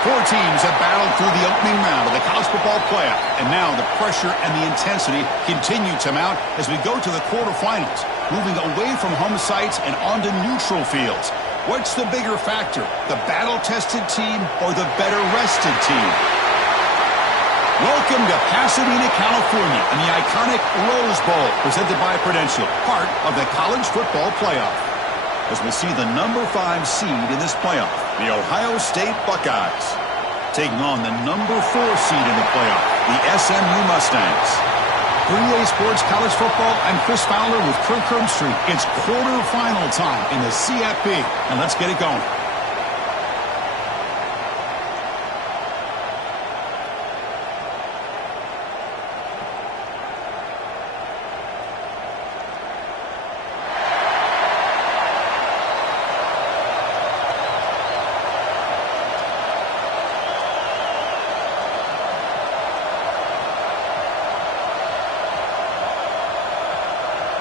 Four teams have battled through the opening round of the college football playoff, and now the pressure and the intensity continue to mount as we go to the quarterfinals, moving away from home sites and onto neutral fields. What's the bigger factor, the battle-tested team or the better-rested team? Welcome to Pasadena, California, and the iconic Rose Bowl, presented by Prudential, part of the college football playoff. As we see the number 5 seed in this playoff, the Ohio State Buckeyes, taking on the number 4 seed in the playoff, the SMU Mustangs. 3A Sports College Football, I'm Chris Fowler with Kirk Herbstreit. It's quarterfinal time in the CFP, and let's get it going.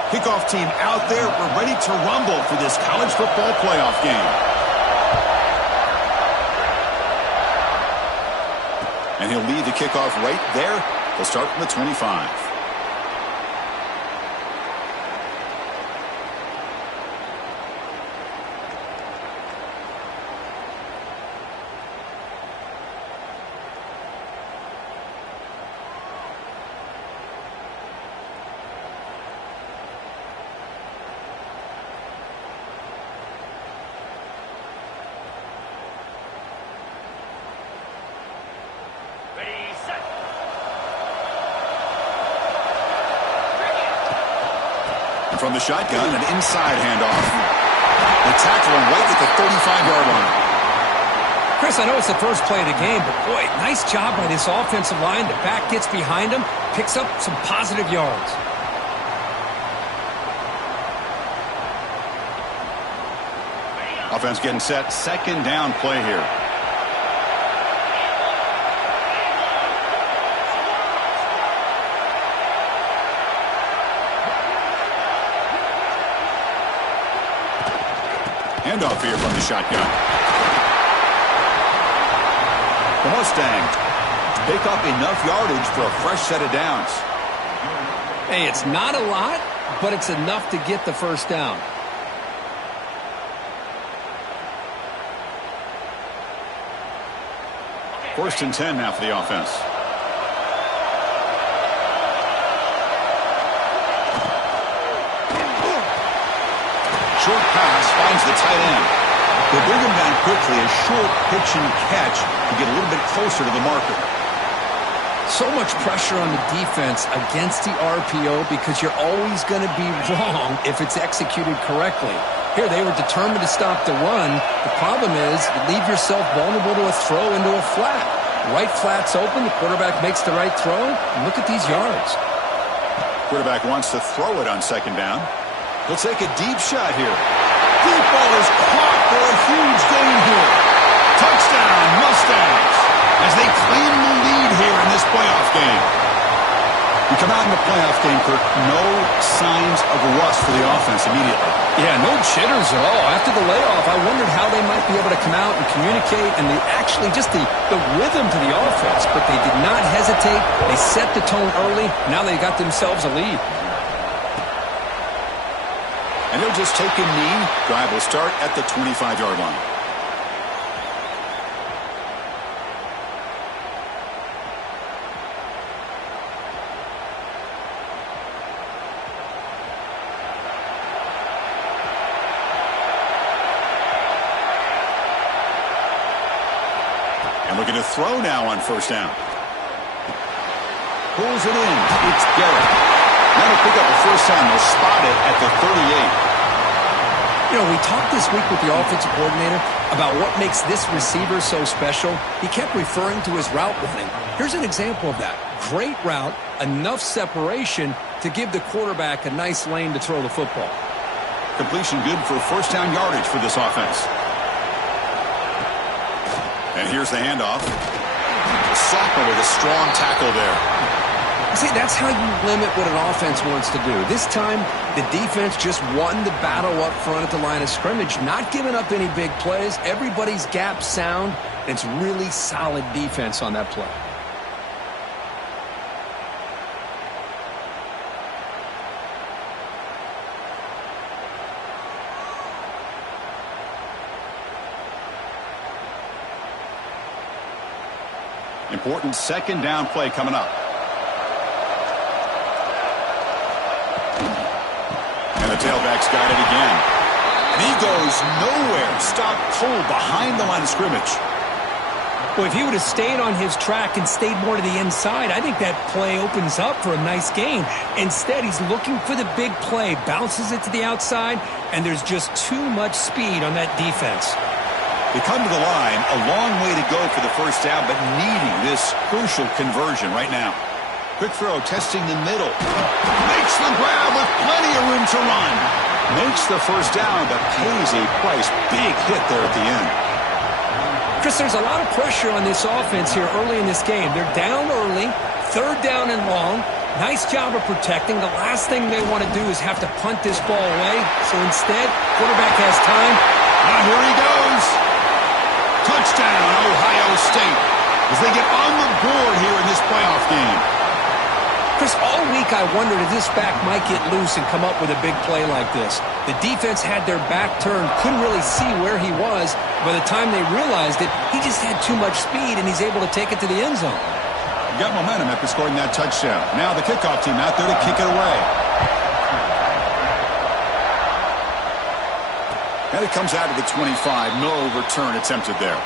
Kickoff team out there. We're ready to rumble for this college football playoff game. And he'll lead the kickoff right there. They'll start from the 25. From the shotgun, an inside handoff. The tackle right at the 35-yard line. Chris, I know it's the first play of the game, but boy, nice job by this offensive line. The back gets behind him, picks up some positive yards. Offense getting set. Second down play here. Handoff here from the shotgun. The Mustangs pick up enough yardage for a fresh set of downs. Hey, it's not a lot, but it's enough to get the first down. First and 10 now for the offense. Short pass finds the tight end. They'll bring him down quickly. A short pitch and catch to get a little bit closer to the marker. So much pressure on the defense against the RPO because you're always going to be wrong if it's executed correctly. Here, they were determined to stop the run. The problem is you leave yourself vulnerable to a throw into a flat. Right flat's open. The quarterback makes the right throw. And look at these yards. Quarterback wants to throw it on second down. He'll take a deep shot here. Deep ball is caught for a huge gain here. Touchdown, Mustangs, as they claim the lead here in this playoff game. We come out in the playoff game, Kirk, no signs of rust for the offense immediately. Yeah, no jitters at all. After the layoff, I wondered how they might be able to come out and communicate, and actually just the rhythm to the offense. But they did not hesitate. They set the tone early. Now they got themselves a lead. And he'll just take a knee. Drive will start at the 25-yard line. And looking to throw now on first down. Pulls it in. It's Garrett. That'll pick up the first time. They'll spot it at the 38. You know, we talked this week with the offensive coordinator about what makes this receiver so special. He kept referring to his route running. Here's an example of that. Great route, enough separation to give the quarterback a nice lane to throw the football. Completion good for first down yardage for this offense. And here's the handoff. Sophomore with a strong tackle there. See, that's how you limit what an offense wants to do. This time, the defense just won the battle up front at the line of scrimmage, not giving up any big plays. Everybody's gap sound. It's really solid defense on that play. Important second down play coming up. And the tailback's got it again. And he goes nowhere. Stopped cold behind the line of scrimmage. Well, if he would have stayed on his track and stayed more to the inside, I think that play opens up for a nice gain. Instead, he's looking for the big play, bounces it to the outside, and there's just too much speed on that defense. They come to the line, a long way to go for the first down, but needing this crucial conversion right now. Quick throw, testing the middle. Makes the grab with plenty of room to run. Makes the first down, but pays a price. Big hit there at the end. Chris, there's a lot of pressure on this offense here early in this game. They're down early, third down and long. Nice job of protecting. The last thing they want to do is have to punt this ball away. So instead, quarterback has time. And here he goes. Touchdown, Ohio State, as they get on the board here in this playoff game. Chris, all week I wondered if this back might get loose and come up with a big play like this. The defense had their back turned, couldn't really see where he was. By the time they realized it, he just had too much speed, and he's able to take it to the end zone. Got momentum after scoring that touchdown. Now the kickoff team out there to kick it away. And it comes out of the 25. No return attempted there.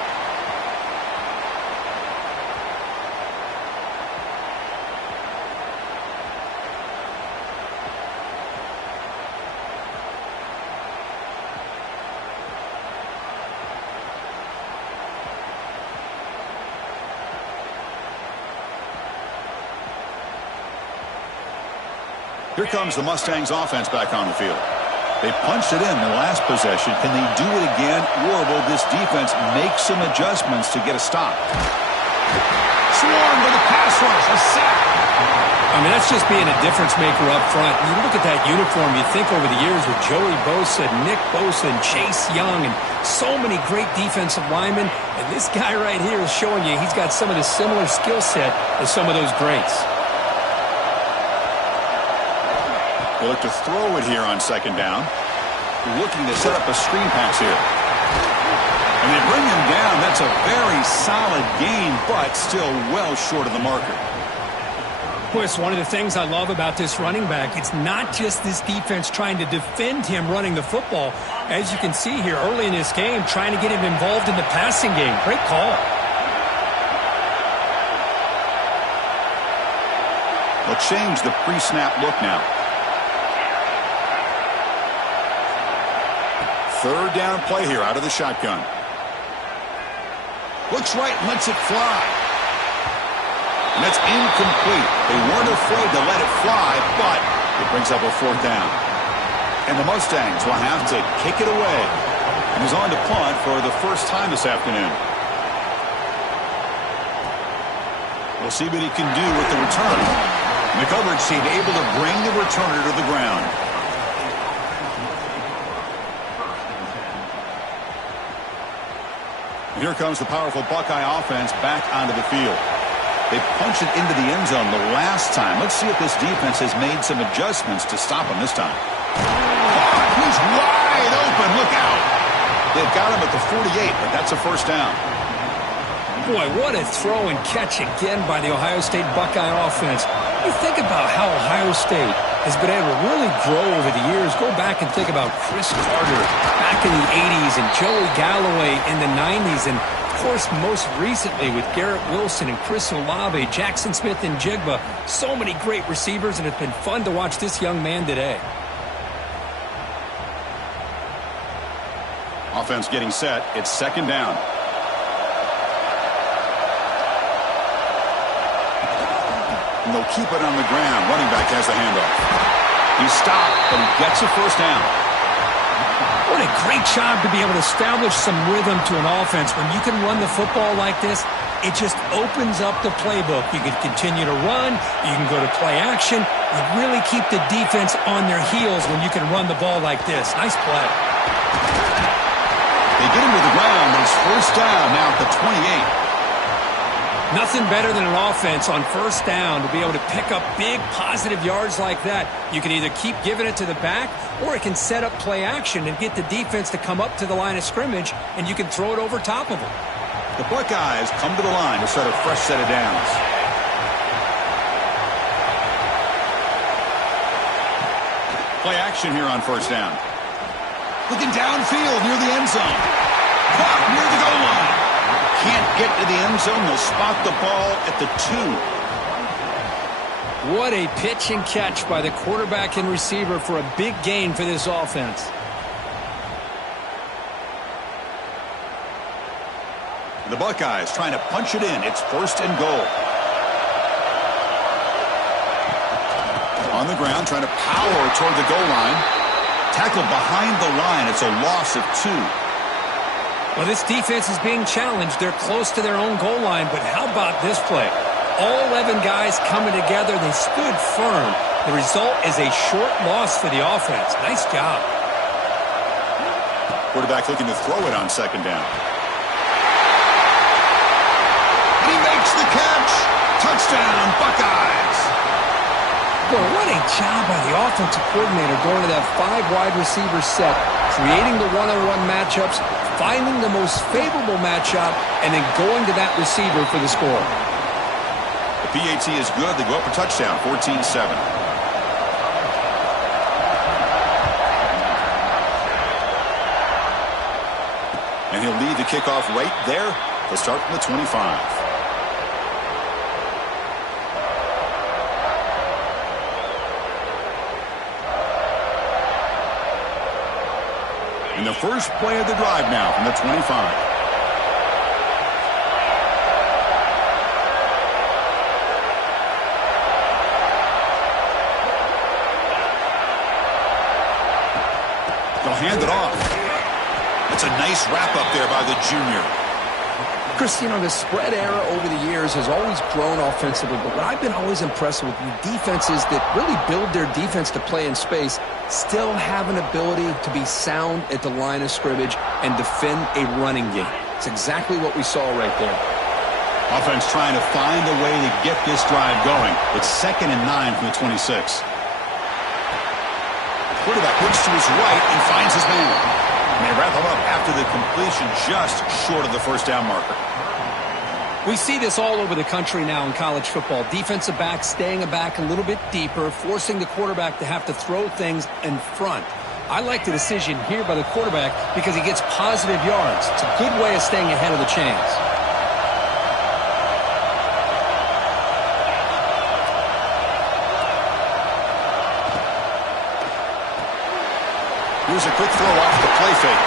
Here comes the Mustangs offense back on the field. They punched it in the last possession. Can they do it again, or will this defense make some adjustments to get a stop? Swarmed with a pass rush, a sack. I mean, that's just being a difference maker up front. You look at that uniform, you think over the years with Joey Bosa, Nick Bosa, and Chase Young, and so many great defensive linemen. And this guy right here is showing you he's got some of the similar skill set as some of those greats. They look to throw it here on second down. Looking to set up a screen pass here. And they bring him down. That's a very solid gain, but still well short of the marker. Chris, one of the things I love about this running back, it's not just this defense trying to defend him running the football. As you can see here early in this game, trying to get him involved in the passing game. Great call. They'll change the pre-snap look now. Third down play here out of the shotgun. Looks right and lets it fly. And that's incomplete. They weren't afraid to let it fly, but it brings up a fourth down. And the Mustangs will have to kick it away. And he's on to punt for the first time this afternoon. We'll see what he can do with the return. And the coverage team able to bring the returner to the ground. Here comes the powerful Buckeye offense back onto the field. They punched it into the end zone the last time. Let's see if this defense has made some adjustments to stop him this time. He's wide open. Look out. They've got him at the 48, but that's a first down. Boy, what a throw and catch again by the Ohio State Buckeye offense. You think about how Ohio State has been able to really grow over the years. Go back and think about Chris Carter back in the 80s and Joey Galloway in the 90s. And, of course, most recently with Garrett Wilson and Chris Olave, Jackson Smith and Jigba. So many great receivers, and it's been fun to watch this young man today. Offense getting set. It's second down. And they'll keep it on the ground. Running back has the handoff. He stopped, but he gets a first down. What a great job to be able to establish some rhythm to an offense. When you can run the football like this, it just opens up the playbook. You can continue to run. You can go to play action. You really keep the defense on their heels when you can run the ball like this. Nice play. They get him to the ground, but it's first down now at the 28. Nothing better than an offense on first down to be able to pick up big positive yards like that. You can either keep giving it to the back, or it can set up play action and get the defense to come up to the line of scrimmage, and you can throw it over top of them. The Buckeyes come to the line to set a fresh set of downs. Play action here on first down. Looking downfield near the end zone. Caught near the goal line. Can't get to the end zone. They'll spot the ball at the 2. What a pitch and catch by the quarterback and receiver for a big gain for this offense. The Buckeyes trying to punch it in. It's first and goal. On the ground, trying to power toward the goal line. Tackled behind the line. It's a loss of 2. Well, this defense is being challenged. They're close to their own goal line, but how about this play? All 11 guys coming together. They stood firm. The result is a short loss for the offense. Nice job. Quarterback looking to throw it on second down. And he makes the catch. Touchdown, Buckeyes. Boy, what a job by the offensive coordinator going to that 5 wide receiver set, creating the one-on-one matchups, finding the most favorable matchup, and then going to that receiver for the score. The PAT is good. They go up a touchdown, 14-7. And he'll lead the kickoff right there. They'll start from the 25. And the first play of the drive now from the 25. They'll hand it off. That's a nice wrap-up there by the junior. Chris, you know, the spread era over the years has always grown offensively, but what I've been always impressed with defenses that really build their defense to play in space still have an ability to be sound at the line of scrimmage and defend a running game. It's exactly what we saw right there. Offense trying to find a way to get this drive going. It's 2nd and 9 from the 26. Quarterback looks to his right and finds his man. And they wrap him up after the completion just short of the first down marker. We see this all over the country now in college football. Defensive backs staying back a little bit deeper, forcing the quarterback to have to throw things in front. I like the decision here by the quarterback because he gets positive yards. It's a good way of staying ahead of the chains. Here's a quick throw off the play fake.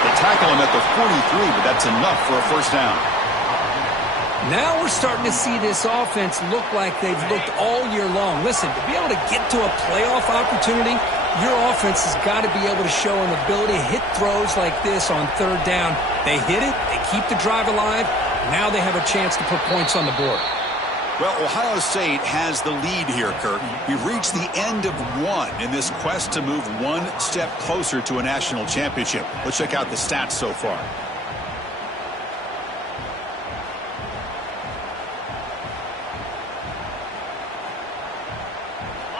They tackle him at the 43, but that's enough for a first down. Now we're starting to see this offense look like they've looked all year long. Listen, to be able to get to a playoff opportunity, your offense has got to be able to show an ability to hit throws like this on third down. They hit it, they keep the drive alive, now they have a chance to put points on the board. Well, Ohio State has the lead here, Kurt. We've reached the end of one in this quest to move one step closer to a national championship. Let's check out the stats so far.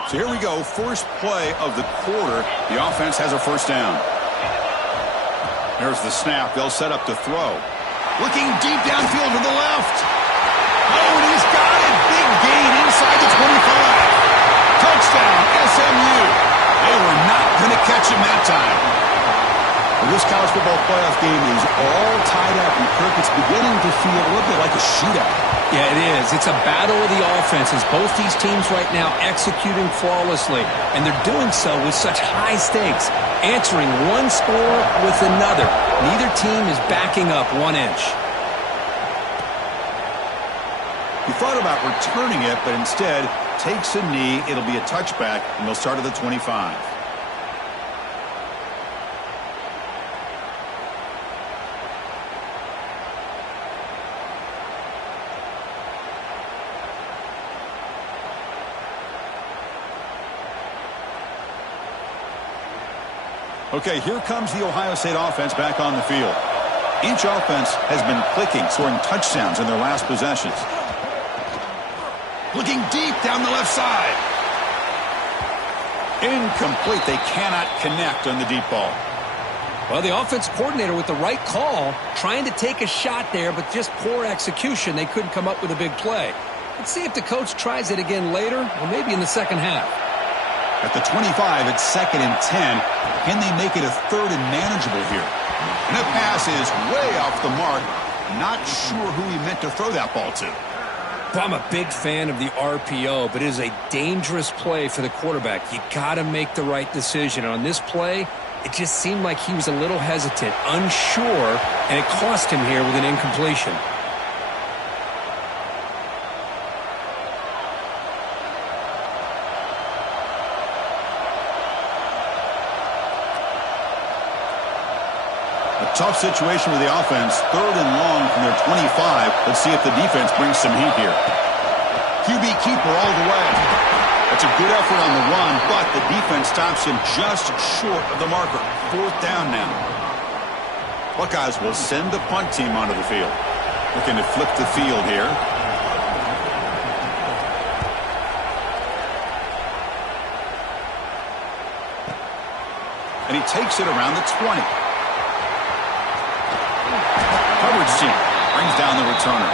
So here we go, first play of the quarter. The offense has a first down. There's the snap. They'll set up to throw. Looking deep downfield to the left. Oh, and he's got it. Big gain inside the 25. Touchdown, SMU. They were not going to catch him that time. Well, this college football playoff game is all tied up, and Kirk, it's beginning to feel a little bit like a shootout. Yeah, it is. It's a battle of the offenses. Both these teams right now executing flawlessly, and they're doing so with such high stakes, answering one score with another. Neither team is backing up 1 inch. He thought about returning it, but instead takes a knee. It'll be a touchback, and they'll start at the 25. Okay, here comes the Ohio State offense back on the field. Each offense has been clicking, scoring touchdowns in their last possessions. Looking deep down the left side. Incomplete. They cannot connect on the deep ball. Well, the offense coordinator with the right call, trying to take a shot there, but just poor execution. They couldn't come up with a big play. Let's see if the coach tries it again later, or maybe in the second half. At the 25, it's 2nd and 10. Can they make it a 3rd and manageable here? And the pass is way off the mark. Not sure who he meant to throw that ball to. Well, I'm a big fan of the RPO, but it is a dangerous play for the quarterback. You got to make the right decision. And on this play, it just seemed like he was a little hesitant, unsure, and it cost him here with an incompletion. Tough situation with the offense. 3rd and long from their 25. Let's see if the defense brings some heat here. QB keeper all the way. That's a good effort on the run, but the defense stops him just short of the marker. 4th down now. Buckeyes will send the punt team onto the field. Looking to flip the field here. And he takes it around the 20. Coverage team brings down the returner.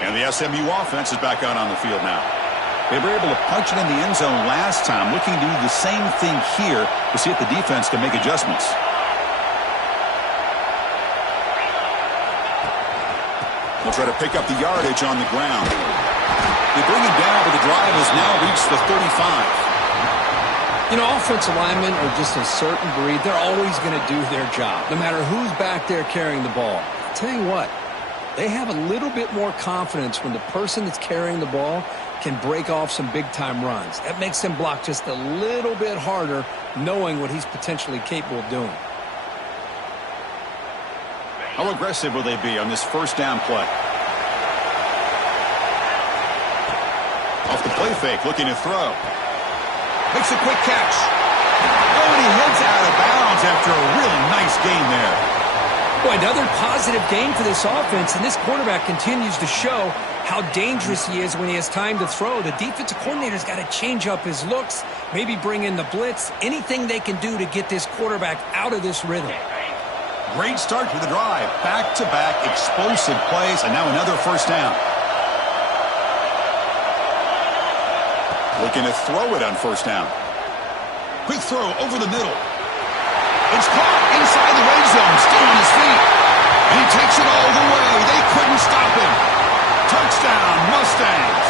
And the SMU offense is back out on the field now. They were able to punch it in the end zone last time, looking to do the same thing here to see if the defense can make adjustments. They'll try to pick up the yardage on the ground. They bring him down, but the drive has now reached the 35. You know, offensive linemen are just a certain breed. They're always going to do their job, no matter who's back there carrying the ball. I'll tell you what, they have a little bit more confidence when the person that's carrying the ball can break off some big-time runs. That makes them block just a little bit harder, knowing what he's potentially capable of doing. How aggressive will they be on this 1st down play? Off the play fake, looking to throw. Makes a quick catch. Oh, and he heads out of bounds after a really nice gain there. Boy, another positive gain for this offense, and this quarterback continues to show how dangerous he is when he has time to throw. The defensive coordinator's got to change up his looks, maybe bring in the blitz, anything they can do to get this quarterback out of this rhythm. Great start to the drive. Back-to-back explosive plays, and now another 1st down. Looking to throw it on 1st down. Quick throw over the middle. It's caught inside the red zone, still on his feet. And he takes it all the way. They couldn't stop him. Touchdown, Mustangs.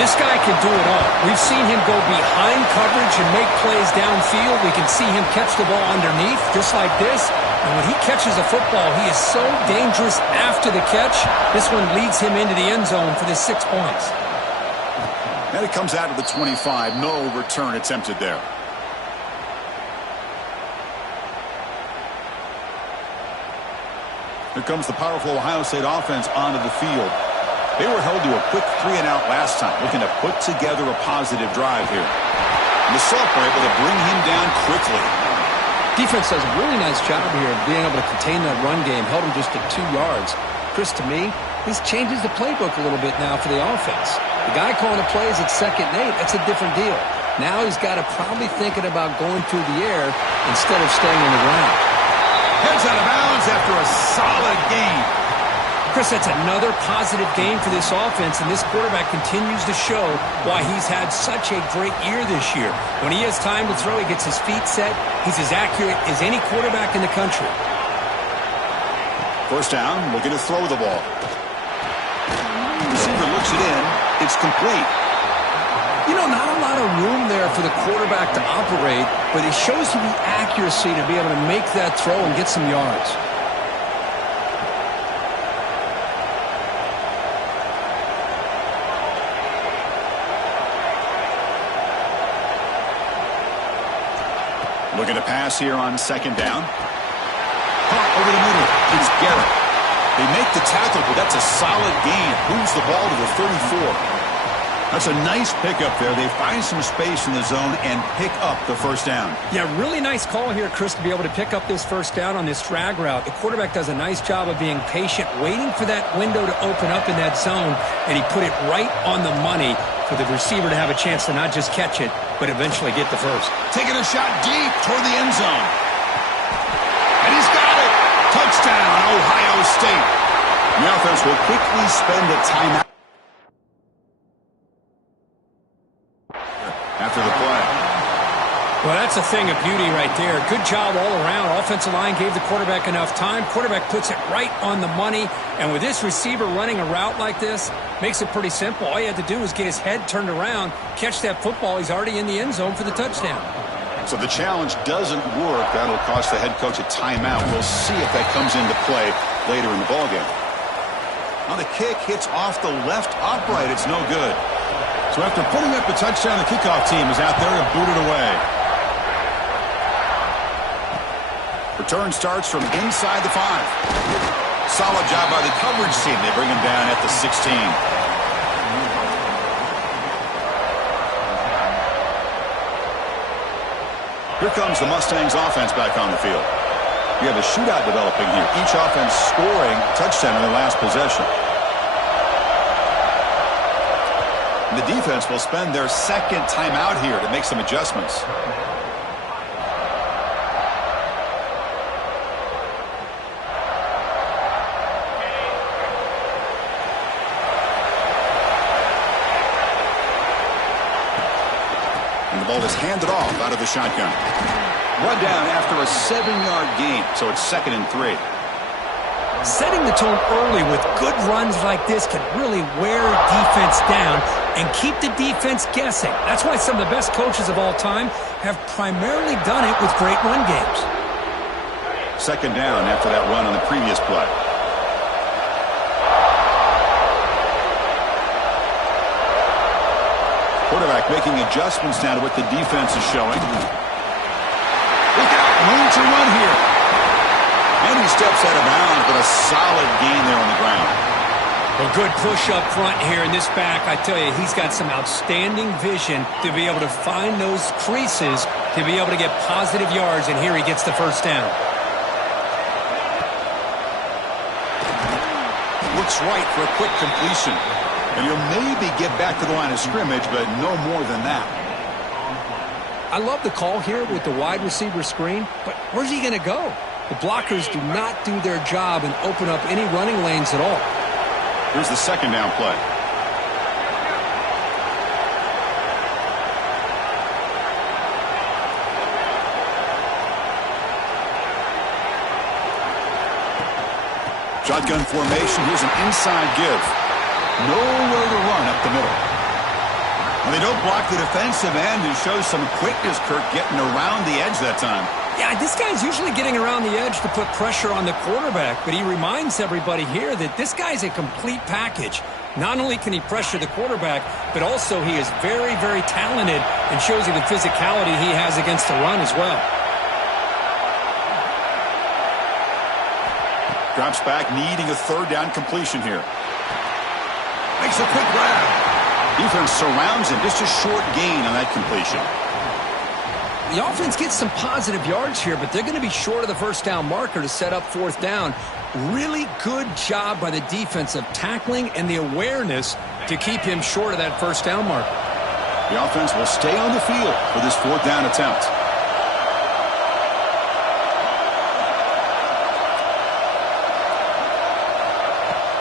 This guy can do it all. We've seen him go behind coverage and make plays downfield. We can see him catch the ball underneath, just like this. And when he catches a football, he is so dangerous after the catch. This one leads him into the end zone for the 6 points. And it comes out of the 25. No return attempted there. Here comes the powerful Ohio State offense onto the field. They were held to a quick 3-and-out last time, looking to put together a positive drive here. And the Salts were able to bring him down quickly. Defense does a really nice job here of being able to contain that run game, held him just at 2 yards. Chris, to me, this changes the playbook a little bit now for the offense. The guy calling the plays at 2nd and 8, that's a different deal. Now he's got to probably thinking about going through the air instead of staying on the ground. Heads out of bounds after a solid gain. Chris, that's another positive game for this offense, and this quarterback continues to show why he's had such a great year this year. When he has time to throw, he gets his feet set. He's as accurate as any quarterback in the country. 1st down, looking to throw the ball. Receiver looks it in. It's complete. You know, not a lot of room there for the quarterback to operate, but it shows you the accuracy to be able to make that throw and get some yards. Looking to pass here on 2nd down. Caught over the middle. It's Garrett. They make the tackle, but that's a solid gain. Moves the ball to the 34. That's a nice pickup there. They find some space in the zone and pick up the first down. Yeah, really nice call here, Chris, to be able to pick up this first down on this drag route. The quarterback does a nice job of being patient, waiting for that window to open up in that zone, and he put it right on the money for the receiver to have a chance to not just catch it, but eventually get the first. Taking a shot deep toward the end zone. And he's got it. Touchdown, Ohio State. The offense will quickly spend a timeout after the play. Well, that's a thing of beauty right there. Good job all around. Offensive line gave the quarterback enough time. Quarterback puts it right on the money. And with this receiver running a route like this, makes it pretty simple. All you had to do was get his head turned around, catch that football. He's already in the end zone for the touchdown. So the challenge doesn't work. That'll cost the head coach a timeout. We'll see if that comes into play later in the ballgame. Now the kick hits off the left upright. It's no good. So after putting up the touchdown, the kickoff team is out there to boot it away. Return starts from inside the 5. Solid job by the coverage team. They bring him down at the 16. Here comes the Mustangs offense back on the field. We have a shootout developing here. Each offense scoring a touchdown in their last possession. And the defense will spend their second timeout here to make some adjustments. And the ball is handed off out of the shotgun. Run down after a 7-yard gain, so it's 2nd and 3. Setting the tone early with good runs like this can really wear a defense down and keep the defense guessing. That's why some of the best coaches of all time have primarily done it with great run games. 2nd down after that run on the previous play. Quarterback making adjustments now to what the defense is showing. Look out, room to run here. And he steps out of bounds, but a solid gain there on the ground. A good push up front here in this back. I tell you, he's got some outstanding vision to be able to find those creases, to be able to get positive yards, and here he gets the first down. Looks right for a quick completion. And he'll maybe get back to the line of scrimmage, but no more than that. I love the call here with the wide receiver screen, but where's he going to go? The blockers do not do their job and open up any running lanes at all. Here's the 2nd down play. Shotgun formation. Here's an inside give. Nowhere to run up the middle. And they don't block the defensive end, who shows some quickness, Kirk, getting around the edge that time. Yeah, this guy's usually getting around the edge to put pressure on the quarterback, but he reminds everybody here that this guy's a complete package. Not only can he pressure the quarterback, but also he is very, very talented and shows you the physicality he has against the run as well. Drops back, needing a 3rd down completion here. Makes a quick grab. Defense surrounds him. Just a short gain on that completion. The offense gets some positive yards here, but they're going to be short of the first down marker to set up 4th down. Really good job by the defense of tackling and the awareness to keep him short of that first down marker. The offense will stay on the field for this 4th down attempt.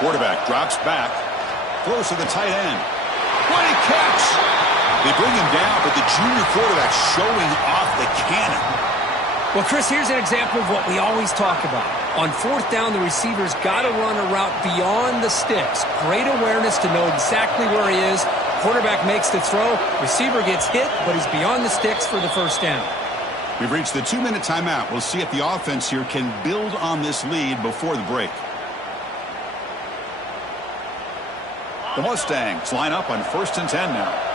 Quarterback drops back. Throws to the tight end. What a catch! They bring him down, but the junior quarterback showing off the cannon. Well, Chris, here's an example of what we always talk about. On 4th down, the receiver's got to run a route beyond the sticks. Great awareness to know exactly where he is. Quarterback makes the throw. Receiver gets hit, but he's beyond the sticks for the first down. We've reached the 2-minute timeout. We'll see if the offense here can build on this lead before the break. The Mustangs line up on 1st and 10 now.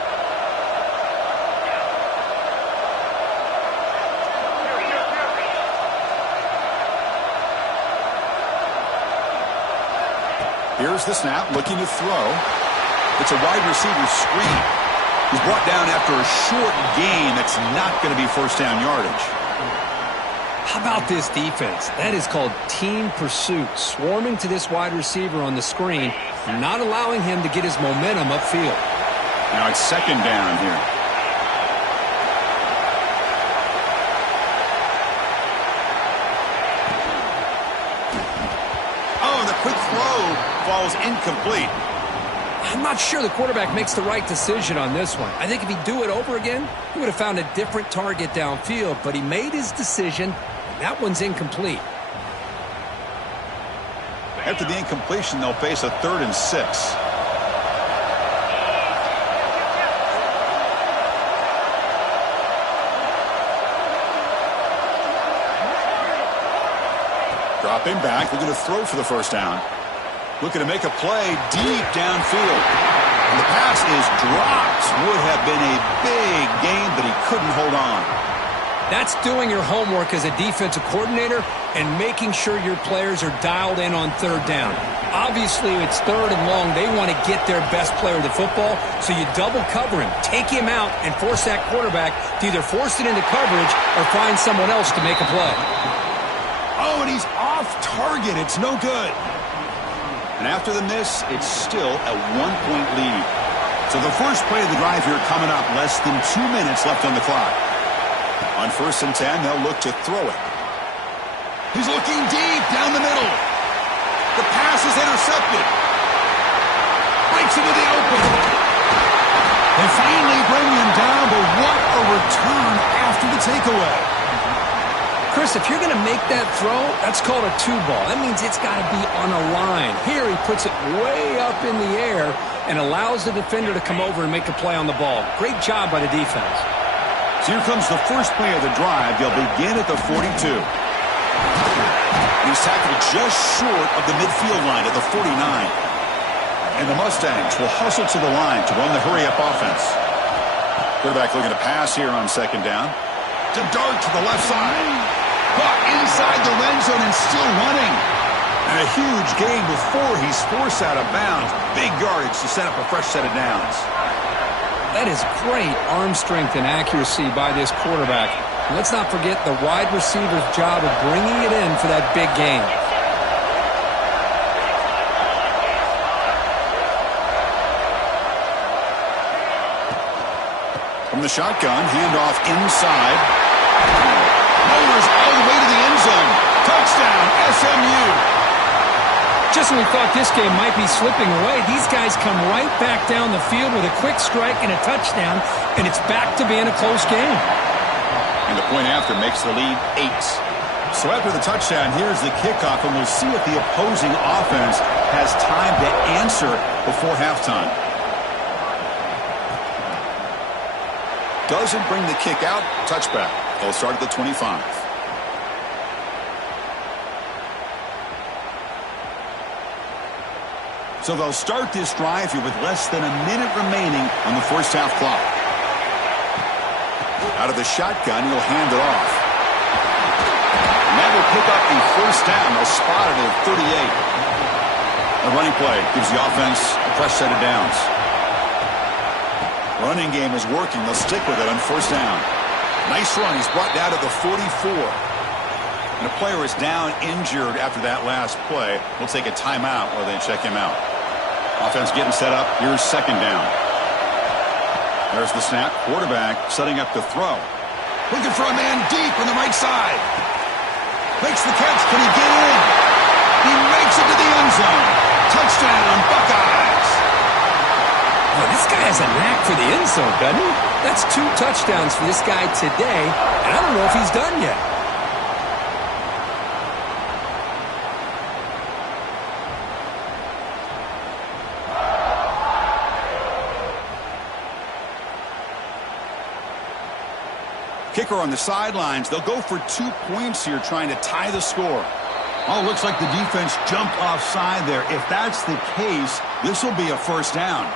Here's the snap, looking to throw. It's a wide receiver screen. He's brought down after a short gain that's not going to be first down yardage. How about this defense? That is called team pursuit. Swarming to this wide receiver on the screen, not allowing him to get his momentum upfield. Now it's second down here. Oh, the quick throw falls incomplete. I'm not sure the quarterback makes the right decision on this one. I think if he'd do it over again, he would have found a different target downfield, but he made his decision. That one's incomplete. After the incompletion, they'll face a 3rd and 6. Dropping back, looking to throw for the first down. Looking to make a play deep downfield. And the pass is dropped. Would have been a big gain, but he couldn't hold on. That's doing your homework as a defensive coordinator and making sure your players are dialed in on 3rd down. Obviously, it's 3rd and long. They want to get their best player of the football, so you double cover him, take him out, and force that quarterback to either force it into coverage or find someone else to make a play. Oh, and he's off target. It's no good. And after the miss, it's still a 1-point lead. So the first play of the drive here coming up, less than 2 minutes left on the clock. On 1st and 10, they'll look to throw it. He's looking deep down the middle. The pass is intercepted. Breaks into the open. They finally bring him down, but what a return after the takeaway. Chris, if you're going to make that throw, that's called a 2-ball. That means it's got to be on a line. Here he puts it way up in the air and allows the defender to come over and make a play on the ball. Great job by the defense. So here comes the first play of the drive. They'll begin at the 42. He's tackled just short of the midfield line at the 49. And the Mustangs will hustle to the line to run the hurry-up offense. Quarterback looking to pass here on 2nd down. To dart to the left side. Caught inside the red zone and still running. And a huge gain before he's forced out of bounds. Big yardage to set up a fresh set of downs. That is great arm strength and accuracy by this quarterback. And let's not forget the wide receiver's job of bringing it in for that big gain. From the shotgun, handoff inside. Motors all the way to the end zone. Touchdown, SMU. Just when we thought this game might be slipping away, these guys come right back down the field with a quick strike and a touchdown, and it's back to being a close game. And the point after makes the lead 8. So after the touchdown, here's the kickoff, and we'll see if the opposing offense has time to answer before halftime. Doesn't bring the kick out. Touchback. They'll start at the 25. So they'll start this drive here with less than a minute remaining on the first half clock. Out of the shotgun, he'll hand it off. And that will pick up the first down. They'll spot it at 38. The running play gives the offense a fresh set of downs. Running game is working. They'll stick with it on first down. Nice run. He's brought down to the 44. And a player is down injured after that last play. We'll take a timeout while they check him out. Offense getting set up. Here's 2nd down. There's the snap. Quarterback setting up to throw. Looking for a man deep on the right side. Makes the catch. Can he get in? He makes it to the end zone. Touchdown, Buckeyes. Well, this guy has a knack for the end zone, doesn't he? That's 2 touchdowns for this guy today, and I don't know if he's done yet. Kicker on the sidelines. They'll go for 2 points here, trying to tie the score. Oh, looks like the defense jumped offside there. If that's the case, this will be a first down.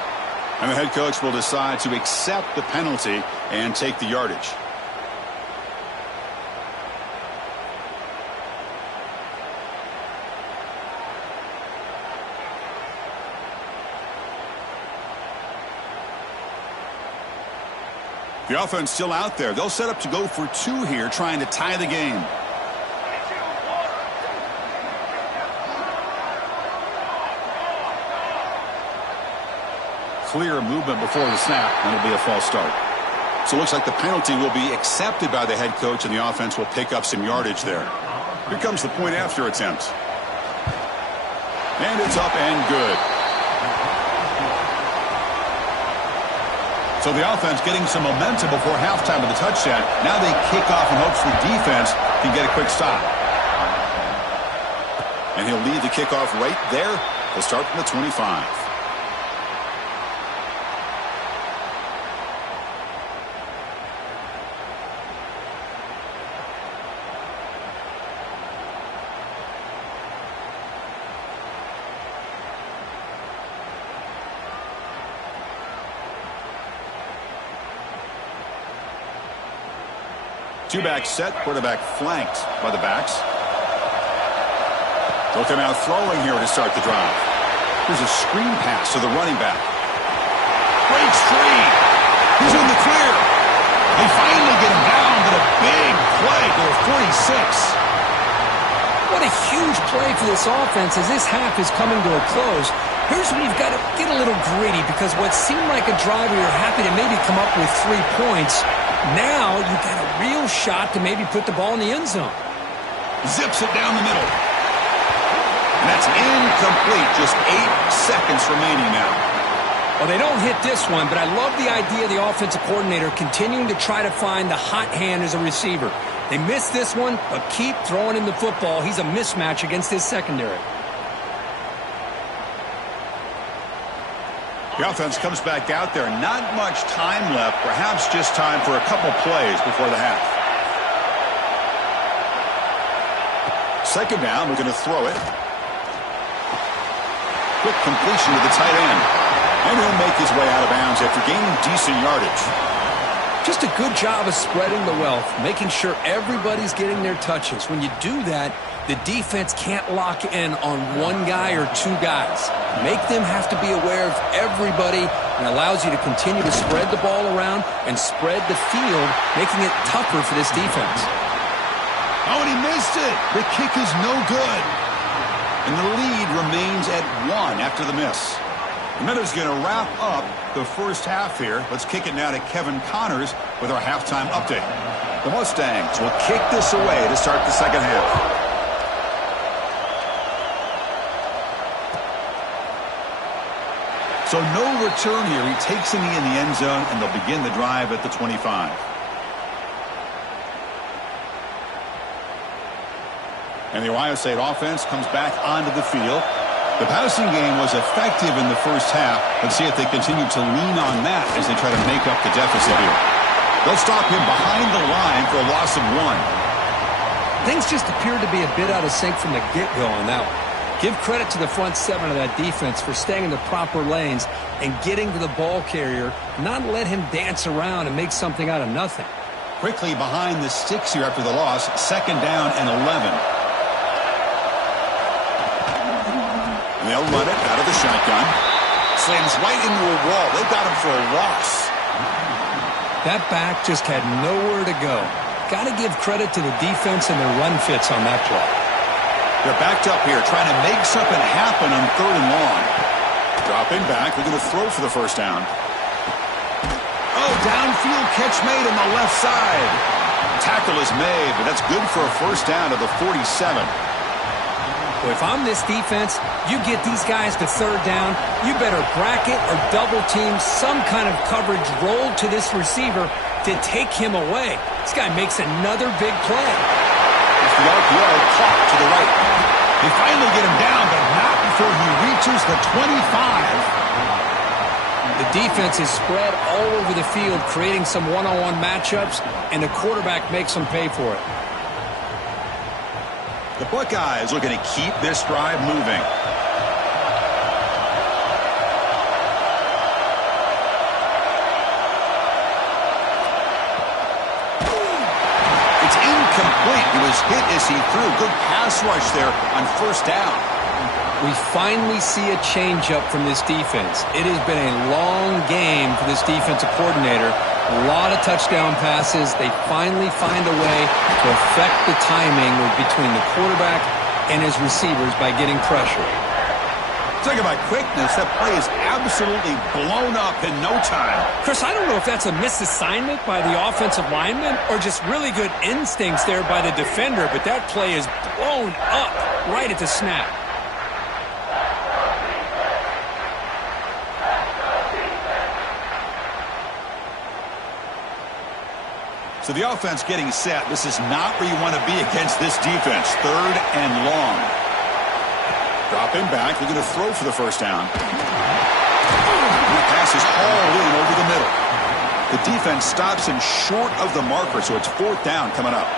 And the head coach will decide to accept the penalty and take the yardage. The offense still out there. They'll set up to go for 2 here, trying to tie the game. Clear movement before the snap, and it'll be a false start. So it looks like the penalty will be accepted by the head coach, and the offense will pick up some yardage there. Here comes the point after attempt. And it's up and good. So the offense getting some momentum before halftime of the touchdown. Now they kick off in hopes the defense can get a quick stop. And he'll lead the kickoff right there. He'll start from the 25. Two-back set, quarterback flanked by the backs. Look him out throwing here to start the drive. Here's a screen pass to the running back. Breaks free. He's in the clear. They finally get him down, but a big play to the 46. What a huge play for this offense as this half is coming to a close. Here's where you've got to get a little greedy, because what seemed like a drive where you're happy to maybe come up with 3 points, now you've got a real shot to maybe put the ball in the end zone. Zips it down the middle. And that's incomplete. Just 8 seconds remaining now. Well, they don't hit this one, but I love the idea of the offensive coordinator continuing to try to find the hot hand as a receiver. They missed this one, but keep throwing him the football. He's a mismatch against his secondary. The offense comes back out there. Not much time left. Perhaps just time for a couple plays before the half. Second down, we're going to throw it. Quick completion to the tight end. And he'll make his way out of bounds after gaining decent yardage. Just a good job of spreading the wealth, making sure everybody's getting their touches. When you do that, the defense can't lock in on 1 guy or 2 guys. Make them have to be aware of everybody, and allows you to continue to spread the ball around and spread the field, making it tougher for this defense. Oh, and he missed it. The kick is no good. And the lead remains at 1 after the miss. The Meadows going to wrap up the first half here. Let's kick it now to Kevin Connors with our halftime update. The Mustangs will kick this away to start the second half. So no return here. He takes it in the end zone, and they'll begin the drive at the 25. And the Ohio State offense comes back onto the field. The passing game was effective in the first half. Let's see if they continue to lean on that as they try to make up the deficit here. They'll stop him behind the line for a loss of 1. Things just appeared to be a bit out of sync from the get-go on that one. Give credit to the front 7 of that defense for staying in the proper lanes and getting to the ball carrier, not let him dance around and make something out of nothing. Quickly behind the sticks here after the loss. Second down and 11. And they'll run it out of the shotgun. Slams right into a wall. They've got him for a loss. That back just had nowhere to go. Got to give credit to the defense and their run fits on that play. They're backed up here, trying to make something happen on 3rd and long. Dropping back. They're going to throw for the first down. Oh, downfield catch made on the left side. Tackle is made, but that's good for a first down to the 47. Well, if I'm this defense, you get these guys to 3rd down, you better bracket or double team some kind of coverage roll to this receiver to take him away. This guy makes another big play. It's the RPO caught to the right. They finally get him down, but not before he reaches the 25. The defense is spread all over the field, creating some one-on-one matchups, and the quarterback makes them pay for it. The Buckeyes looking to keep this drive moving. It's incomplete. He was hit as he threw. Good pass rush there on first down. We finally see a changeup from this defense. It has been a long game for this defensive coordinator, A lot of touchdown passes. They finally find a way to affect the timing between the quarterback and his receivers by getting pressure. Talking about quickness, that play is absolutely blown up in no time. Chris, I don't know if that's a misassignment by the offensive lineman or just really good instincts there by the defender, but that play is blown up right at the snap. So the offense getting set. This is not where you want to be against this defense. 3rd and long. Dropping back, looking to throw for the first down. The pass is hauled in over the middle. The defense stops him short of the marker, so it's 4th down coming up.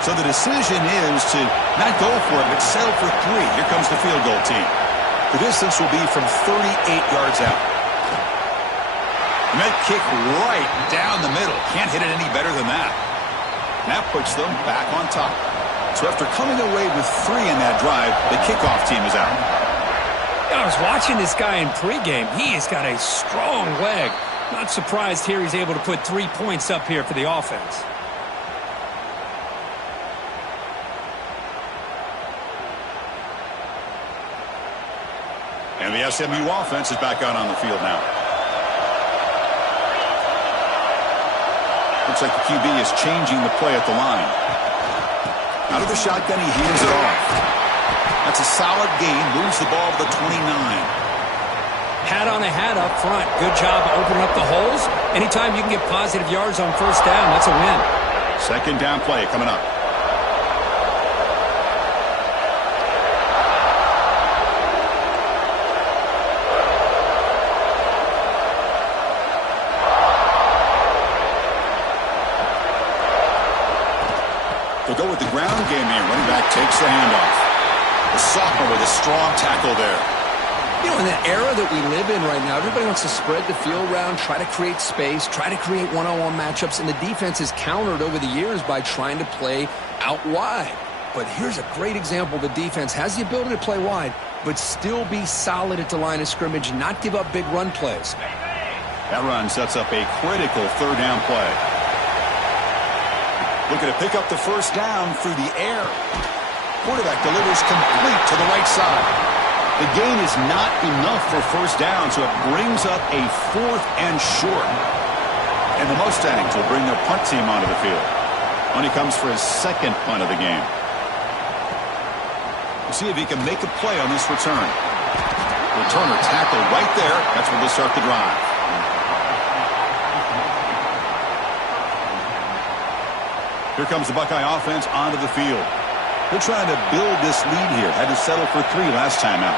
So the decision is to not go for it, but settle for 3. Here comes the field goal team. The distance will be from 38 yards out. And that kick right down the middle. Can't hit it any better than that. That puts them back on top. So after coming away with 3 in that drive, the kickoff team is out. I was watching this guy in pregame. He has got a strong leg. Not surprised here he's able to put 3 points up here for the offense. And the SMU offense is back out on the field now. Looks like the QB is changing the play at the line. Out of the shotgun, he hands it off. That's a solid gain. Moves the ball to the 29. Hat on a hat up front. Good job opening up the holes. Anytime you can get positive yards on 1st down, that's a win. 2nd down play coming up. They'll go with the ground game here. Running back takes the handoff. The sophomore with a strong tackle there. You know, in the era that we live in right now, everybody wants to spread the field around, try to create space, try to create one-on-one matchups, and the defense is countered over the years by trying to play out wide. But here's a great example. The defense has the ability to play wide, but still be solid at the line of scrimmage, not give up big run plays. That run sets up a critical 3rd down play. Looking to pick up the 1st down through the air. Quarterback delivers complete to the right side. The gain is not enough for 1st down, so it brings up a 4th and short. And the Mustangs will bring their punt team onto the field. When he comes for his 2nd punt of the game. We'll see if he can make a play on this return. Returner tackled right there. That's where they'll start the drive. Here comes the Buckeye offense onto the field. They're trying to build this lead here. Had to settle for 3 last time out.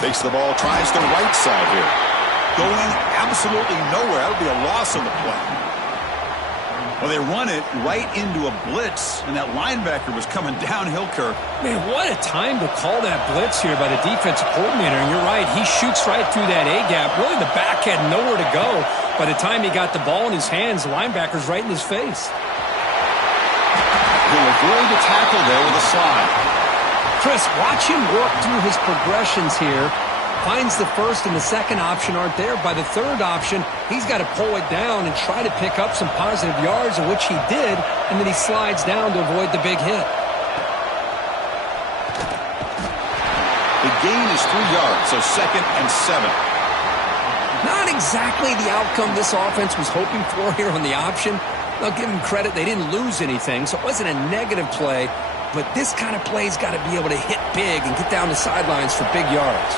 Takes the ball, tries the right side here. Going absolutely nowhere. That would be a loss on the play. Well, they run it right into a blitz, and that linebacker was coming downhill, Kirk. Man, what a time to call that blitz here by the defensive coordinator. And you're right, he shoots right through that A-gap. Really, the back had nowhere to go. By the time he got the ball in his hands, the linebacker's right in his face. He'll avoid the tackle there with a slide. Chris, watch him work through his progressions here. Finds the 1st and the 2nd option aren't there. By the 3rd option, he's got to pull it down and try to pick up some positive yards, of which he did, and then he slides down to avoid the big hit. The gain is 3 yards, so 2nd and 7. Not exactly the outcome this offense was hoping for here on the option. I'll give them credit. They didn't lose anything, so it wasn't a negative play. But this kind of play's got to be able to hit big and get down the sidelines for big yards.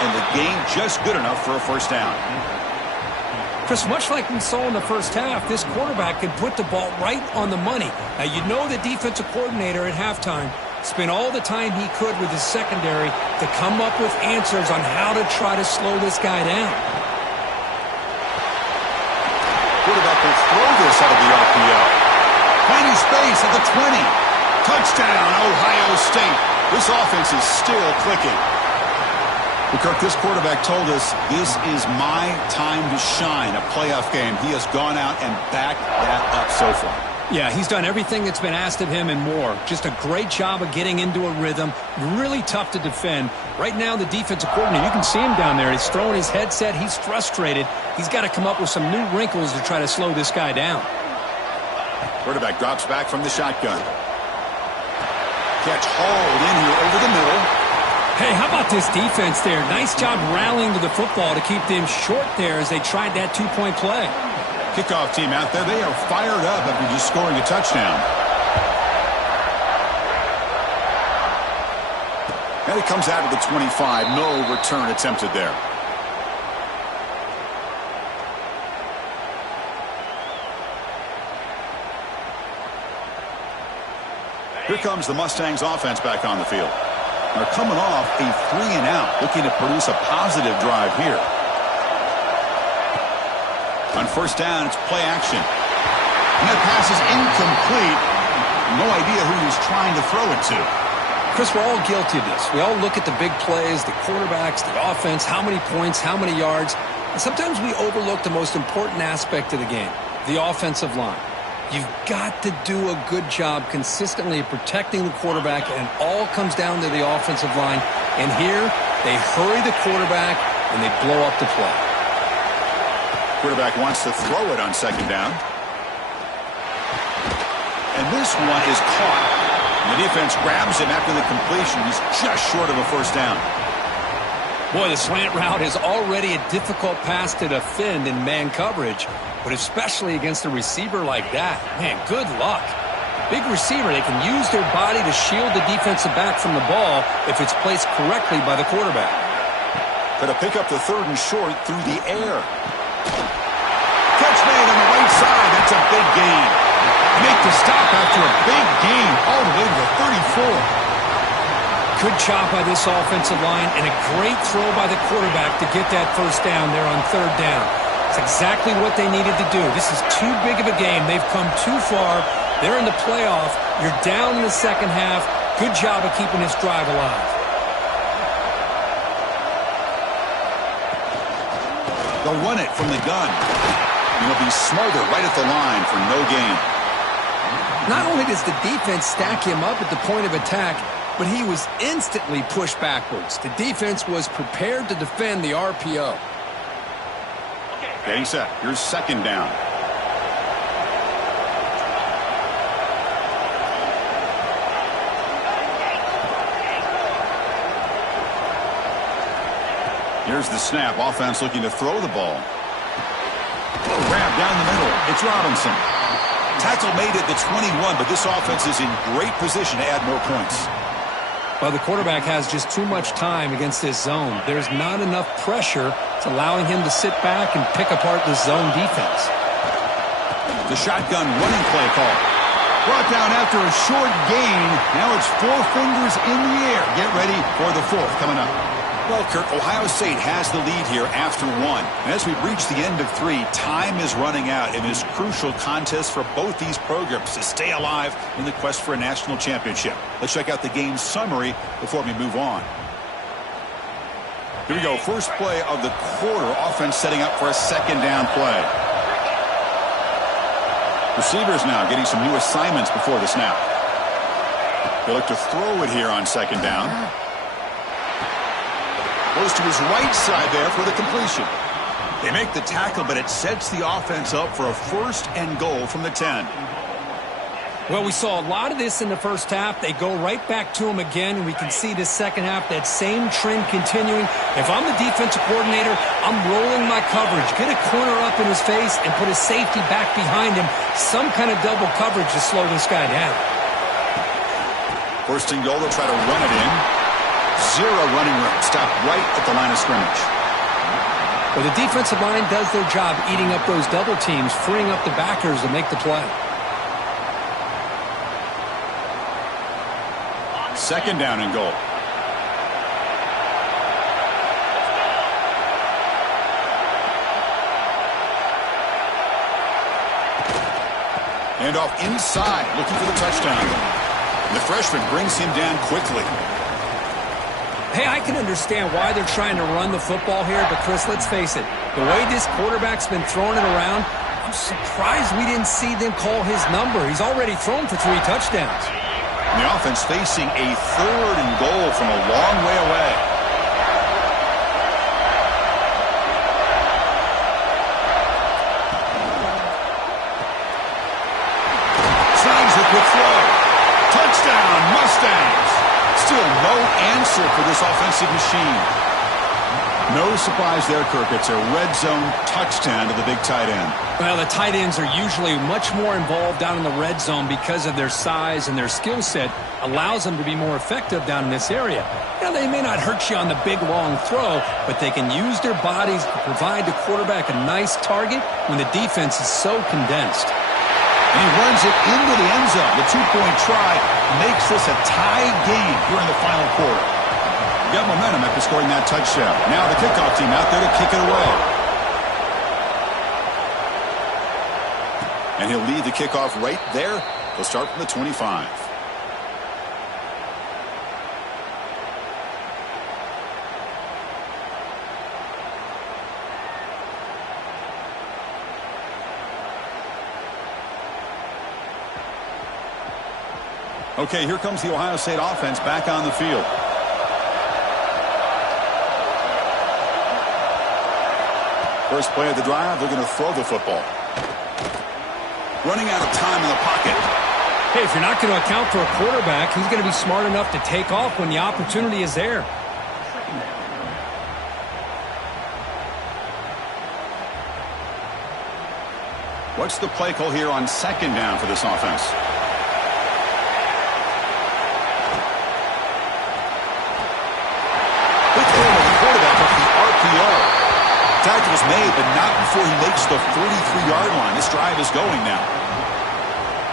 And the gain just good enough for a 1st down. Chris, much like we saw in the 1st half, this quarterback can put the ball right on the money. Now, you know the defensive coordinator at halftime spent all the time he could with his secondary to come up with answers on how to try to slow this guy down. Quarterback will throw this out of the RPO. Finding space at the 20. Touchdown, Ohio State. This offense is still clicking. But Kirk, this quarterback told us this is my time to shine, a playoff game. He has gone out and backed that up so far. Yeah, he's done everything that's been asked of him and more. Just a great job of getting into a rhythm. Really tough to defend. Right now, the defensive coordinator, you can see him down there. He's throwing his headset. He's frustrated. He's got to come up with some new wrinkles to try to slow this guy down. Quarterback drops back from the shotgun. Catch hauled in here over the middle. Hey, how about this defense there? Nice job rallying to the football to keep them short there as they tried that two-point play. Kickoff team out there. They are fired up after just scoring a touchdown. And it comes out of the 25. No return attempted there. Here comes the Mustangs offense back on the field. They're coming off a 3-and-out, looking to produce a positive drive here. On first down, it's play action. And that pass is incomplete. No idea who he's trying to throw it to. Chris, we're all guilty of this. We all look at the big plays, the quarterbacks, the offense, how many points, how many yards. And sometimes we overlook the most important aspect of the game, the offensive line. You've got to do a good job consistently of protecting the quarterback, and it all comes down to the offensive line. And here, they hurry the quarterback, and they blow up the play. Quarterback wants to throw it on second down. And this one is caught. And the defense grabs him after the completion. He's just short of a first down. Boy, the slant route is already a difficult pass to defend in man coverage, but especially against a receiver like that. Man, good luck. Big receiver, they can use their body to shield the defensive back from the ball if it's placed correctly by the quarterback. Going to pick up the third and short through the air. Catch made on the right side. That's a big gain. Make the stop after a big gain all the way to the 34. Good job by this offensive line and a great throw by the quarterback to get that first down there on third down. It's exactly what they needed to do. This is too big of a game. They've come too far. They're in the playoff. You're down in the second half. Good job of keeping this drive alive. They'll run it from the gun. He'll be smarter right at the line for no gain. Not only does the defense stack him up at the point of attack, but he was instantly pushed backwards. The defense was prepared to defend the RPO. Getting set. Here's second down. Here's the snap. Offense looking to throw the ball. Grab down the middle. It's Robinson. Tackle made at the 21, but this offense is in great position to add more points. Well, the quarterback has just too much time against this zone. There's not enough pressure. It's allowing him to sit back and pick apart the zone defense. The shotgun running play call. Brought down after a short gain. Now it's 4 fingers in the air. Get ready for the fourth coming up. Well, Kirk, Ohio State has the lead here after 1. And as we reach the end of 3, time is running out in this crucial contest for both these programs to stay alive in the quest for a national championship. Let's check out the game summary before we move on. Here we go. First play of the quarter. Offense setting up for a second down play. Receivers now getting some new assignments before the snap. They look to throw it here on second down. Goes to his right side there for the completion. They make the tackle, but it sets the offense up for a first and goal from the 10. Well, we saw a lot of this in the first half. They go right back to him again, and we can see this second half, that same trend continuing. If I'm the defensive coordinator, I'm rolling my coverage. Get a corner up in his face and put a safety back behind him. Some kind of double coverage to slow this guy down. First and goal, they'll try to run it in. 0 running room. Stop right at the line of scrimmage. Well, the defensive line does their job eating up those double teams, freeing up the backers to make the play. Second down and goal. And off inside, looking for the touchdown. The freshman brings him down quickly. Hey, I can understand why they're trying to run the football here, but Chris, let's face it. The way this quarterback's been throwing it around, I'm surprised we didn't see them call his number. He's already thrown for 3 touchdowns. And the offense facing a 3rd and goal from a long way away. Slides it with throw. Touchdown, Mustangs. Still no answer for this offensive machine. No surprise there, Kirk. It's a red zone touchdown to the big tight end. Well, the tight ends are usually much more involved down in the red zone because of their size, and their skill set allows them to be more effective down in this area. Now, they may not hurt you on the big, long throw, but they can use their bodies to provide the quarterback a nice target when the defense is so condensed. And he runs it into the end zone. The 2-point try makes this a tie game here in the final quarter. Got momentum after scoring that touchdown. Now the kickoff team out there to kick it away. And he'll lead the kickoff right there. They'll start from the 25. Okay, here comes the Ohio State offense back on the field. First play of the drive, they're going to throw the football. Running out of time in the pocket. Hey, if you're not going to account for a quarterback, he's going to be smart enough to take off when the opportunity is there. What's the play call here on 2nd down for this offense? Good throw by the quarterback off the RPO. Tackle was made, but not before he makes the 43-yard line. This drive is going now.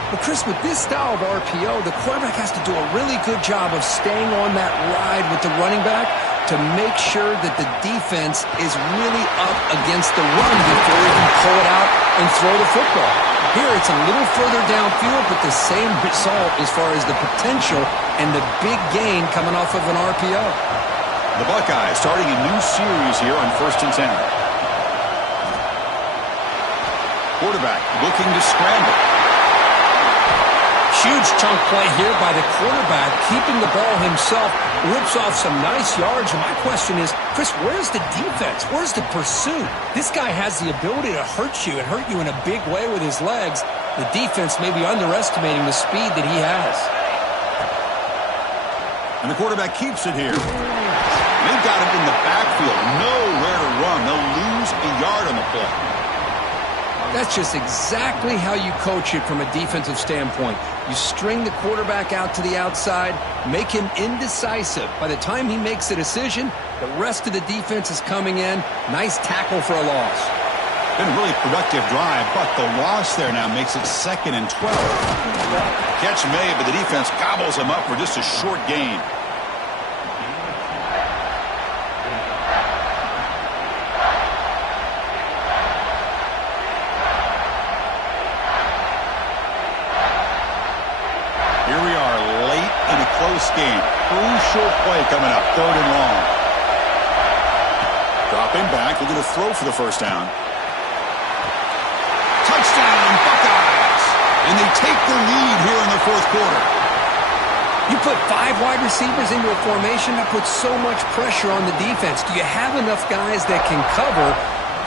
Well, Chris, with this style of RPO, the quarterback has to do a really good job of staying on that ride with the running back to make sure that the defense is really up against the run before he can pull it out and throw the football. Here, it's a little further downfield, but the same result as far as the potential and the big gain coming off of an RPO. The Buckeyes starting a new series here on 1st and 10. Quarterback looking to scramble. Huge chunk play here by the quarterback, keeping the ball himself, rips off some nice yards. And my question is, Chris, where's the defense? Where's the pursuit? This guy has the ability to hurt you and hurt you in a big way with his legs. The defense may be underestimating the speed that he has. And the quarterback keeps it here. They've got him in the backfield. Nowhere to run. They'll lose a yard on the play. That's just exactly how you coach it from a defensive standpoint. You string the quarterback out to the outside, make him indecisive. By the time he makes a decision, the rest of the defense is coming in. Nice tackle for a loss. Been a really productive drive, but the loss there now makes it 2nd and 12. Catch made, but the defense gobbles him up for just a short gain. Game. Crucial play coming up. 3rd and long. Dropping back. They're going to throw for the 1st down. Touchdown, Buckeyes! And they take the lead here in the 4th quarter. You put 5 wide receivers into a formation, that puts so much pressure on the defense. Do you have enough guys that can cover?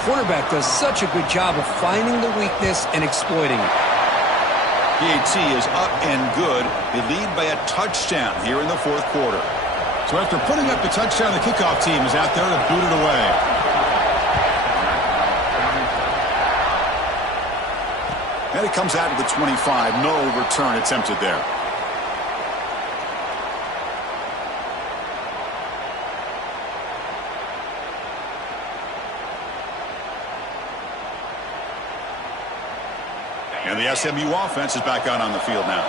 Quarterback does such a good job of finding the weakness and exploiting it. PAT is up and good. They lead by a touchdown here in the 4th quarter. So after putting up the touchdown, the kickoff team is out there to boot it away. And it comes out to the 25. No return attempted there. And the SMU offense is back out on the field now.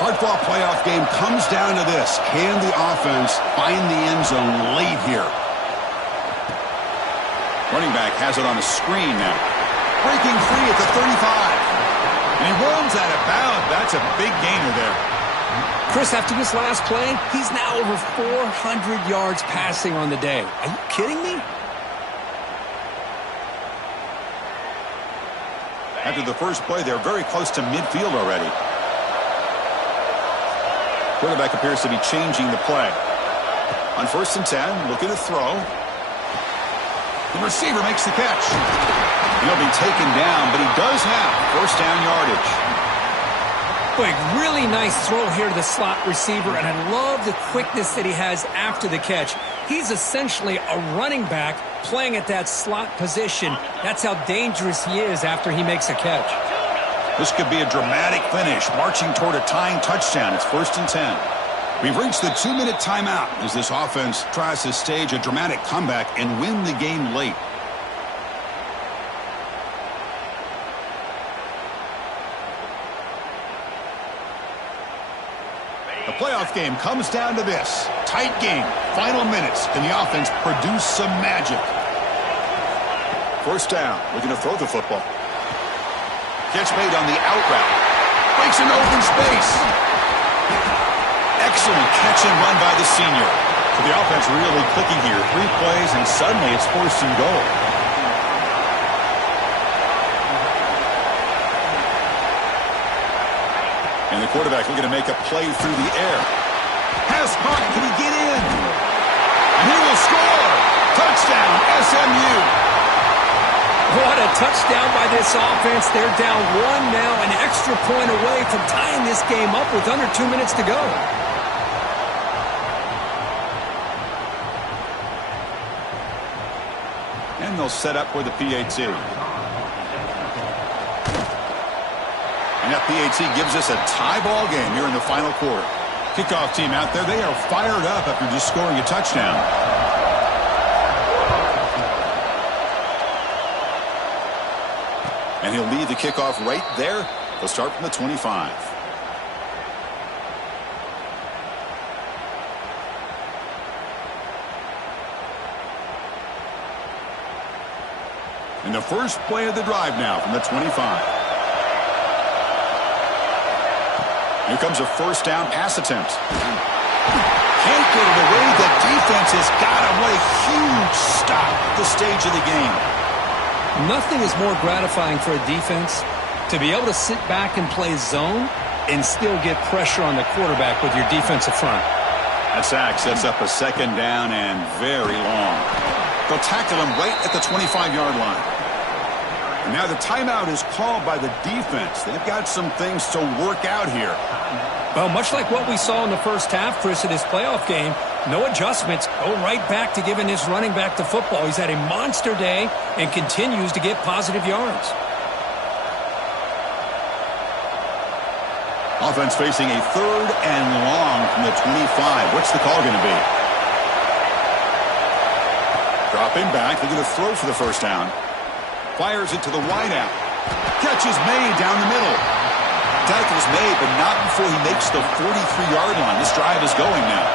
Hard-fought playoff game comes down to this. Can the offense find the end zone late here? Running back has it on a screen now. Breaking free at the 35. And he runs out of bounds. That's a big gainer there. Chris, after this last play, he's now over 400 yards passing on the day. Are you kidding me? After the first play, they're very close to midfield already. Quarterback appears to be changing the play. On 1st and 10, looking to throw. The receiver makes the catch. He'll be taken down, but he does have first down yardage. Boy, really nice throw here to the slot receiver, and I love the quickness that he has after the catch. He's essentially a running back playing at that slot position. That's how dangerous he is after he makes a catch. This could be a dramatic finish, marching toward a tying touchdown. It's 1st and 10. We've reached the 2-minute timeout as this offense tries to stage a dramatic comeback and win the game late. The playoff game comes down to this. Tight game. Final minutes. Can the offense produce some magic? First down. Looking to throw the football. Catch made on the out route. Breaks into open space. Excellent catch and run by the senior. So the offense really clicking here. 3 plays and suddenly it's 1st and goal. And the quarterback looking to make a play through the air. Has Hunt. Can he get in? And he will score. Touchdown, SMU. What a touchdown by this offense. They're down 1 now, an extra point away from tying this game up with under 2 minutes to go. And they'll set up for the PAT. And that PAT gives us a tie ball game here in the final quarter. Kickoff team out there, they are fired up after just scoring a touchdown. And he'll lead the kickoff right there. They'll start from the 25. And the first play of the drive now from the 25. Here comes a first down pass attempt. Can't get it away. The defense has got him. What a huge stop at the stage of the game. Nothing is more gratifying for a defense to be able to sit back and play zone and still get pressure on the quarterback with your defensive front. That sack sets up a 2nd down and very long. They'll tackle him right at the 25-yard line. And now the timeout is called by the defense. They've got some things to work out here. Well, much like what we saw in the first half, Chris, of this playoff game, no adjustments. Go right back to giving his running back the football. He's had a monster day and continues to get positive yards. Offense facing a 3rd and long from the 25. What's the call going to be? Dropping back. They're going to throw for the first down. Fires it to the wideout. Catch is made down the middle. Tackle's made, but not before he makes the 43-yard line. This drive is going now.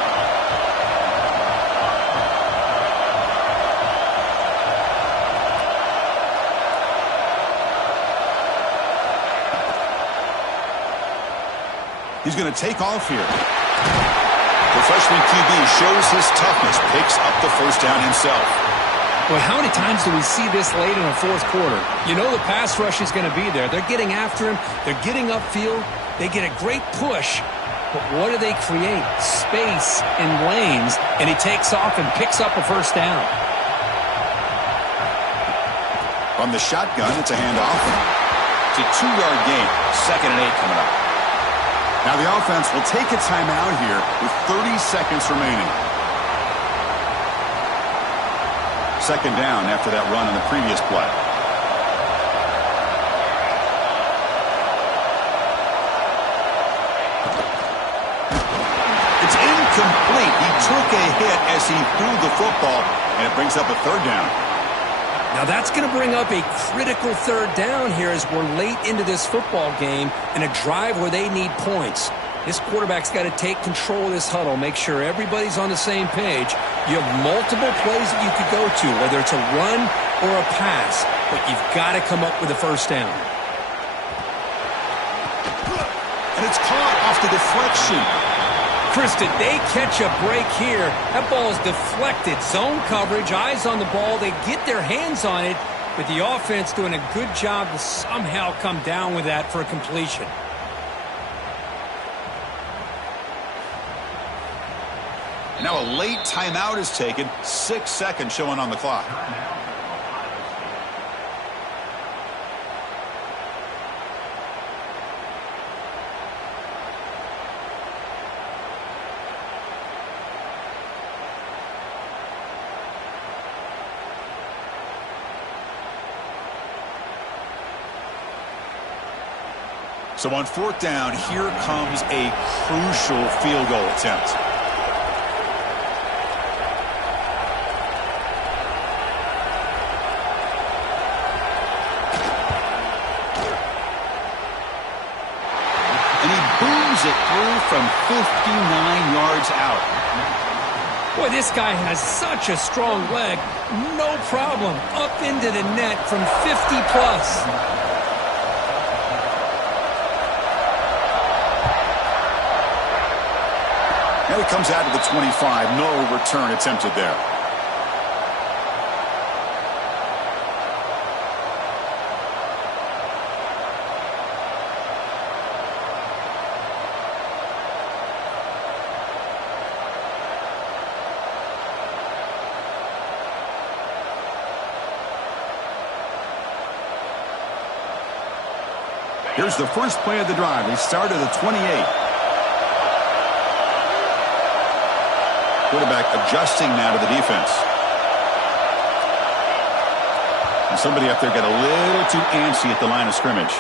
He's going to take off here. The freshman QB shows his toughness, picks up the first down himself. Well, how many times do we see this late in the 4th quarter? You know the pass rush is going to be there. They're getting after him. They're getting upfield. They get a great push. But what do they create? Space in lanes, and he takes off and picks up a first down. From the shotgun, it's a handoff. It's a 2-yard gain. 2nd and 8 coming up. Now the offense will take a timeout here with 30 seconds remaining. 2nd down after that run on the previous play. It's incomplete. He took a hit as he threw the football, and it brings up a 3rd down. Now that's going to bring up a critical 3rd down here as we're late into this football game in a drive where they need points. This quarterback's got to take control of this huddle, make sure everybody's on the same page. You have multiple plays that you could go to, whether it's a run or a pass, but you've got to come up with a first down. And it's caught off the deflection. Chris, did they catch a break here? That ball is deflected. Zone coverage, eyes on the ball. They get their hands on it, but the offense doing a good job to somehow come down with that for a completion. And now a late timeout is taken. 6 seconds showing on the clock. So on 4th down, here comes a crucial field goal attempt. And he booms it through from 59 yards out. Boy, this guy has such a strong leg. No problem. Up into the net from 50 plus. Now he comes out to the 25. No return attempted there. Here's the first play of the drive. They start at the 28. Quarterback adjusting now to the defense. And somebody up there got a little too antsy at the line of scrimmage.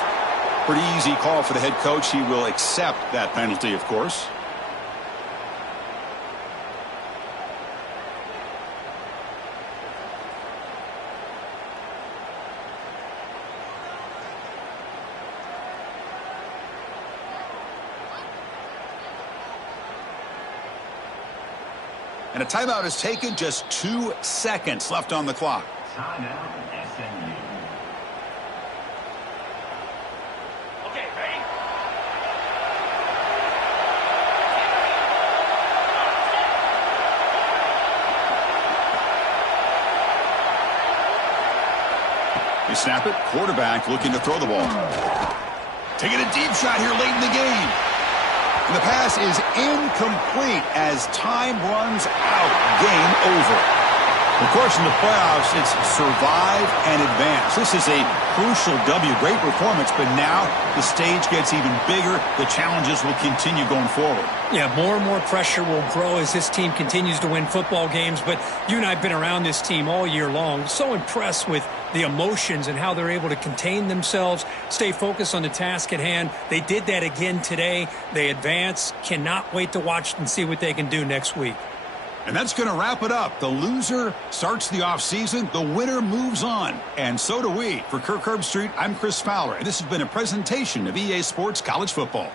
Pretty easy call for the head coach. He will accept that penalty, of course. And a timeout is taken. Just 2 seconds left on the clock. Timeout, SMU. Okay, ready? They snap it. Quarterback looking to throw the ball. Taking a deep shot here late in the game. And the pass is incomplete as time runs out. Game over. Of course, in the playoffs, it's survive and advance. This is a crucial W. Great performance, but now the stage gets even bigger. The challenges will continue going forward. Yeah, more and more pressure will grow as this team continues to win football games. But you and I have been around this team all year long. So impressed with the emotions and how they're able to contain themselves, stay focused on the task at hand. They did that again today. They advance. Cannot wait to watch and see what they can do next week. And that's going to wrap it up. The loser starts the offseason. The winner moves on. And so do we. For Kirk Herbstreit, I'm Chris Fowler. And this has been a presentation of EA Sports College Football.